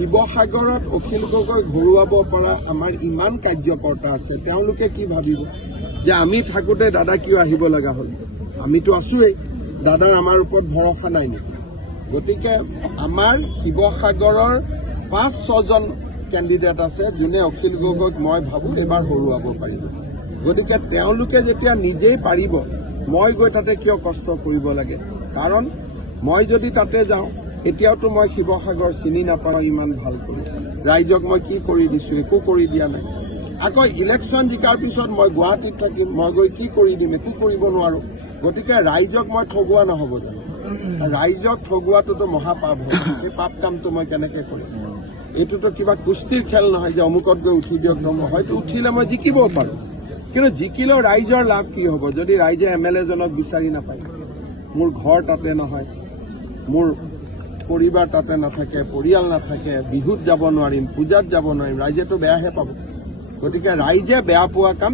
শিৱসাগৰত অখিল গগৈ ঘূৰুৱাব পৰা আমাৰ ইমান কাৰ্যকৰ্তা আছে, তেওঁলোকে কি ভাবিব যে আমি থাকোঁতে দাদা কিয় আহিব লগা হ'ল? আমিতো আছোৱেই, দাদাৰ আমাৰ ওপৰত ভৰসা নাই নেকি? গতিকে আমাৰ শিৱসাগৰৰ ৫-৬জন কেণ্ডিডেট আছে যোনে অখিল গগৈক মই ভাবোঁ এইবাৰ হৰুৱাব পাৰিব। গতিকে তেওঁলোকে যেতিয়া নিজেই পাৰিব, মই গৈ তাতে কিয় কষ্ট কৰিব লাগে? কাৰণ মই যদি তাতে যাওঁ, এতিয়াওতো মই শিৱসাগৰ চিনি নাপাওঁ ইমান ভাল কৰি। ৰাইজক মই কি কৰি দিছোঁ? একো কৰি দিয়া নাই। আকৌ ইলেকশ্যন জিকাৰ পিছত মই গুৱাহাটীত থাকিম, মই গৈ কি কৰি দিম? একো কৰিব নোৱাৰোঁ। গতিকে ৰাইজক মই ঠগোৱা নহ'ব জানো? ৰাইজক ঠগোৱাটোতো মহাপাপ হ'ব। সেই পাপ কামটো মই কেনেকৈ কৰিম? এইটোতো কিবা কুস্তিৰ খেল নহয় যে অমুকত গৈ উঠি দিয়ক। হয়তো উঠিলে মই জিকিবও পাৰোঁ, কিন্তু জিকিলেও ৰাইজৰ লাভ কি হ'ব যদি ৰাইজে MLA জনক বিচাৰি নাপায়? মোৰ ঘৰ তাতে নহয়, মোৰ পৰিবাৰ তাতে নাথাকে, পৰিয়াল নাথাকে, বিহুত যাব নোৱাৰিম, পূজাত যাব নোৱাৰিম, ৰাইজেতো বেয়াহে পাব। গতিকে ৰাইজে বেয়া পোৱা কাম